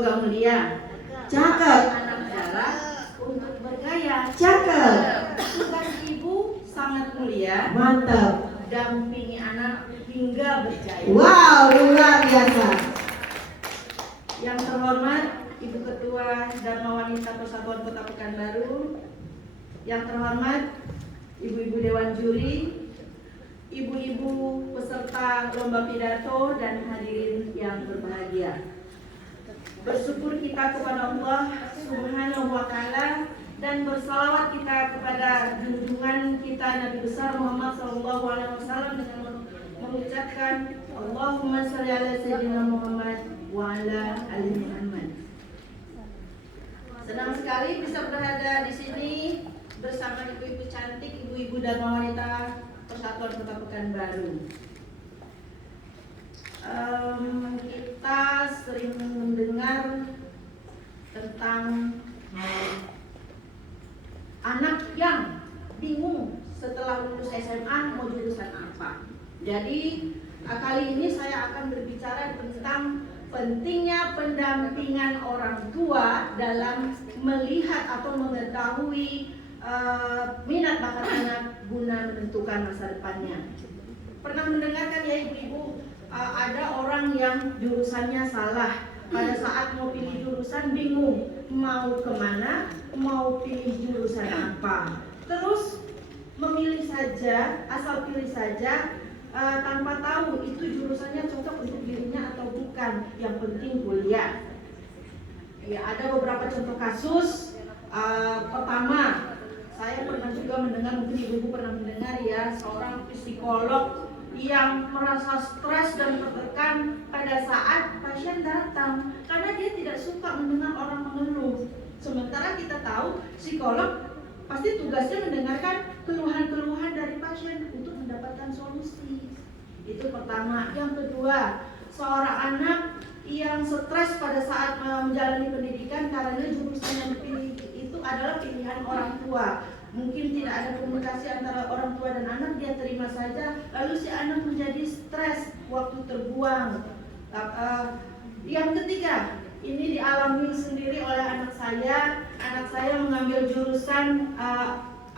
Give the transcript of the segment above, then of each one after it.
logam mulia. Cakep. Anak galak untuk bergaya. Cakep. Tugas ibu sangat mulia. Mantap. Dampingi anak hingga berjaya. Wow, luar biasa. Yang terhormat Ibu Ketua Dharma Wanita Persatuan Kota Pekanbaru, yang terhormat Ibu-ibu Dewan Juri, ibu-ibu peserta lomba pidato, dan hadirin yang berbahagia. Bersyukur kita kepada Allah Subhanahu wa Ta'ala dan bersalawat kita kepada junjungan kita Nabi besar Muhammad SAW dengan mengucapkan Allahumma shalli ala sayyidina Muhammad wa ala ali Muhammad. Senang sekali bisa berada di sini bersama ibu-ibu cantik, ibu-ibu Dharma Wanita Persatuan Kota Pekanbaru. Kita sering mendengar tentang anak yang bingung setelah lulus SMA mau jurusan apa. Jadi kali ini saya akan berbicara tentang pentingnya pendampingan orang tua dalam melihat atau mengetahui minat bakat anak guna menentukan masa depannya. Pernah mendengarkan ya ibu-ibu, ada orang yang jurusannya salah. Pada saat mau pilih jurusan bingung mau kemana, mau pilih jurusan apa. Terus memilih saja, asal pilih saja, tanpa tahu itu jurusannya cocok untuk dirinya atau bukan. Yang penting kuliah. Ya, ada beberapa contoh kasus. Pertama, saya pernah juga mendengar, mungkin ibu-ibu pernah mendengar ya, seorang psikolog yang merasa stres dan tertekan pada saat pasien datang karena dia tidak suka mendengar orang mengeluh. Sementara kita tahu psikolog pasti tugasnya mendengarkan keluhan-keluhan dari pasien untuk mendapatkan solusi. Itu pertama. Yang kedua, seorang anak yang stres pada saat menjalani pendidikan karena jurusan yang dipilih itu adalah pilihan orang tua. Mungkin tidak ada komunikasi antara orang tua dan anak, dia terima saja, lalu si anak menjadi stres, waktu terbuang. Yang ketiga, ini dialami sendiri oleh anak saya. Anak saya mengambil jurusan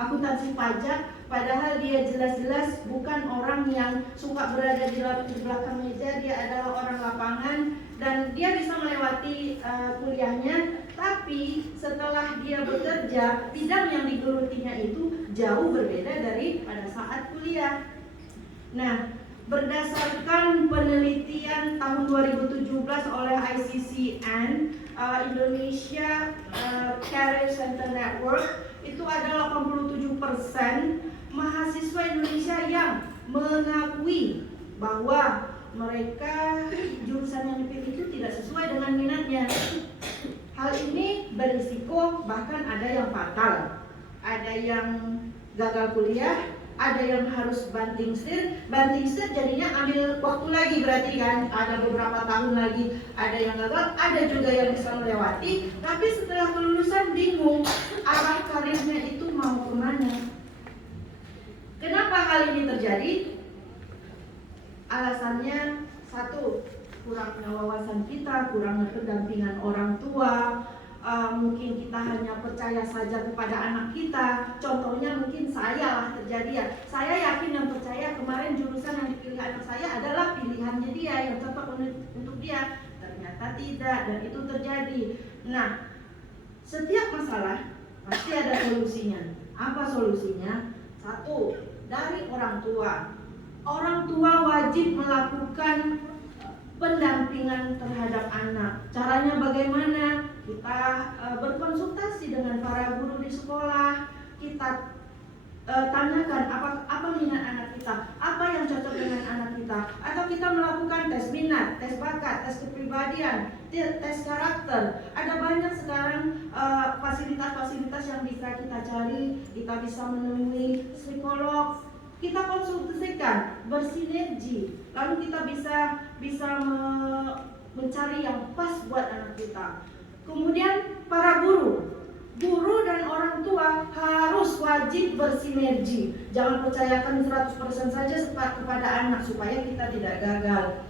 akuntansi pajak, padahal dia jelas-jelas bukan orang yang suka berada di belakang meja. Dia adalah orang lapangan dan dia bisa melewati kuliahnya. Tapi setelah dia bekerja, bidang yang digelutinya itu jauh berbeda dari pada saat kuliah. Nah, berdasarkan penelitian tahun 2017 oleh ICCN, Indonesia Career Center Network, itu ada 87% mahasiswa Indonesia yang mengakui bahwa mereka jurusan yang dipilih itu tidak sesuai dengan minatnya. Hal ini berisiko, bahkan ada yang fatal, ada yang gagal kuliah, ada yang harus banting setir jadinya ambil waktu lagi, berarti kan ada beberapa tahun lagi, ada yang gagal, ada juga yang bisa melewati, tapi setelah kelulusan bingung arah karirnya itu mau kemana. Kenapa hal ini terjadi? Alasannya satu, kurangnya wawasan kita, kurangnya pendampingan orang tua. Mungkin kita hanya percaya saja kepada anak kita. Contohnya mungkin saya lah terjadi ya. Saya yakin dan percaya kemarin jurusan yang dipilih anak saya adalah pilihannya dia, yang cocok untuk dia. Ternyata tidak, dan itu terjadi. Nah, setiap masalah pasti ada solusinya. Apa solusinya? Satu, dari orang tua. Orang tua wajib melakukan pendampingan terhadap anak. Caranya bagaimana? Kita berkonsultasi dengan para guru di sekolah. Kita tanyakan apa minat anak kita, apa yang cocok dengan anak kita. Atau kita melakukan tes minat, tes bakat, tes kepribadian, tes karakter. Ada banyak sekarang fasilitas-fasilitas yang bisa kita cari. Kita bisa menemui psikolog, kita konsultasikan, bersinergi, lalu kita bisa mencari yang pas buat anak kita. Kemudian para guru dan orang tua harus wajib bersinergi. Jangan percayakan 100% saja kepada anak supaya kita tidak gagal.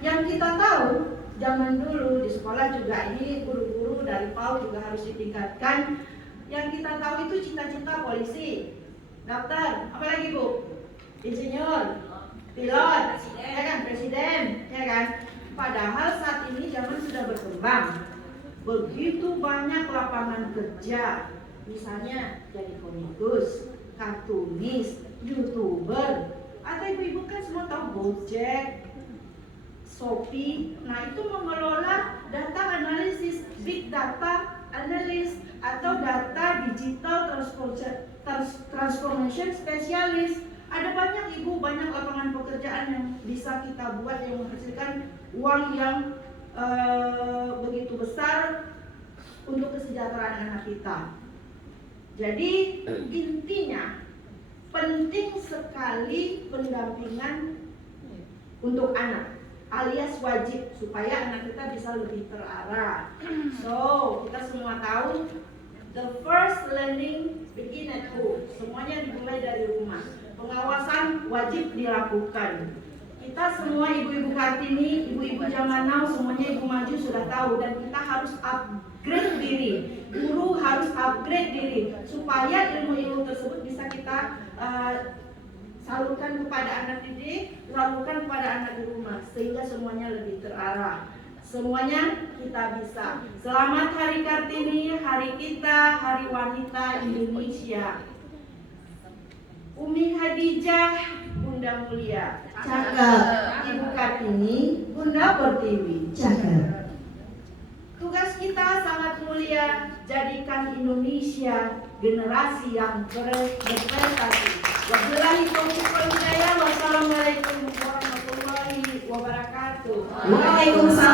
Yang kita tahu zaman dulu di sekolah juga ini guru-guru dari PAUD juga harus ditingkatkan. Yang kita tahu itu cita-cita polisi, dokter, apalagi Bu? Insinyur, pilot, ya kan, presiden, ya kan. Padahal saat ini zaman sudah berkembang, begitu banyak lapangan kerja, misalnya jadi komikus, kartunis, youtuber, atau ibu-ibu kan semua tahu Gojek, Shopee. Nah itu mengelola data analisis, big data analis atau data digital transformation spesialis. Ada banyak ibu, banyak lapangan pekerjaan yang bisa kita buat yang menghasilkan uang yang begitu besar untuk kesejahteraan anak kita. Jadi intinya penting sekali pendampingan untuk anak, alias wajib supaya anak kita bisa lebih terarah. So kita semua tahu the first learning begin at home. Semuanya dimulai dari rumah. Pengawasan wajib dilakukan. Kita semua ibu-ibu Kartini, ibu-ibu zaman now, semuanya ibu maju sudah tahu, dan kita harus upgrade diri. Guru harus upgrade diri supaya ilmu-ilmu tersebut bisa kita salurkan kepada anak didik, salurkan kepada anak di rumah, sehingga semuanya lebih terarah. Semuanya kita bisa. Selamat Hari Kartini, hari kita, hari wanita Indonesia. Umi Hadijah, Bunda Mulia. Cakep. Ibu Kartini, Bunda Pertiwi. Cakep. Tugas kita sangat mulia, jadikan Indonesia generasi yang berprestasi. Wabillahi taufiq wal hidayah. Wassalamualaikum warahmatullahi wabarakatuh. Waalaikumsalam.